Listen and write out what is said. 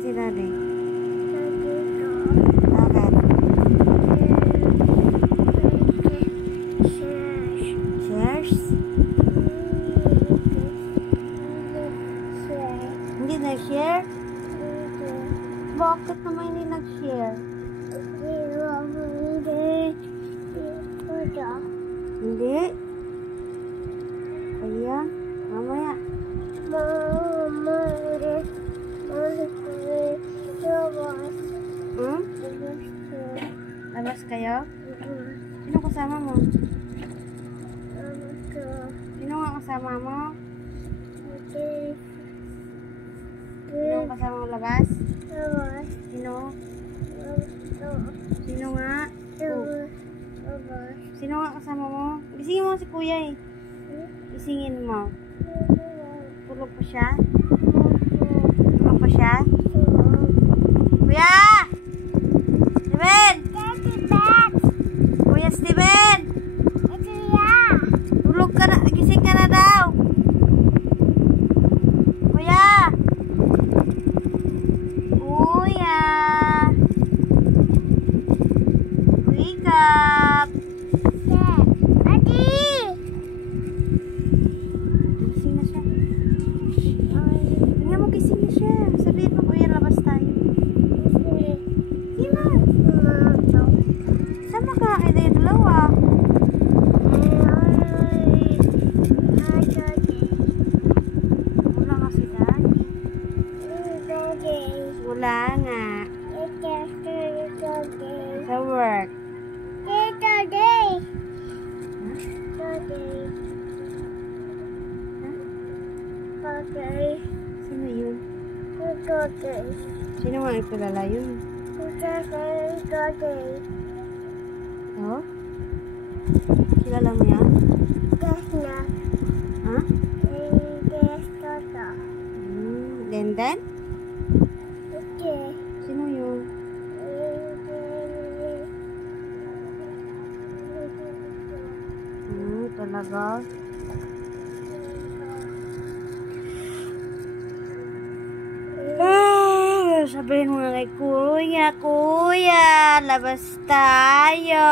Si Daddy. Nandito. Bakit? Shares. Shares? Hindi nag-share? Bakit naman hindi nag-share? Hindi? Kaya? Mamaya. Hmm? Labas kayo? Sino kasama mo? Sino nga kasama mo? Sino ang kasama mo labas? Sino? Sino nga? Sino nga kasama mo? Gisingin mo si kuya eh. Gisingin mo. Tulog pa siya? Tulog pa siya? Kuya! Steven! Kuya Steven! Tulog ka na. Gising ka na daw. Kuya! Kuya! Wake up! Gising na siya. Tingnan mo, gising na siya. Sabihin mo, kuya, labas tayo. Sige na. Saan ba ka kayo dalawa? Wala nga si Daddy. Wala nga. Sa work. Sino yun? Sino nga ipilala yun? Oh? Kilala mo yan? Ha? Denden? Sino yun? Talaga? Sabihin mo nga kay kuya, kuya, labas tayo.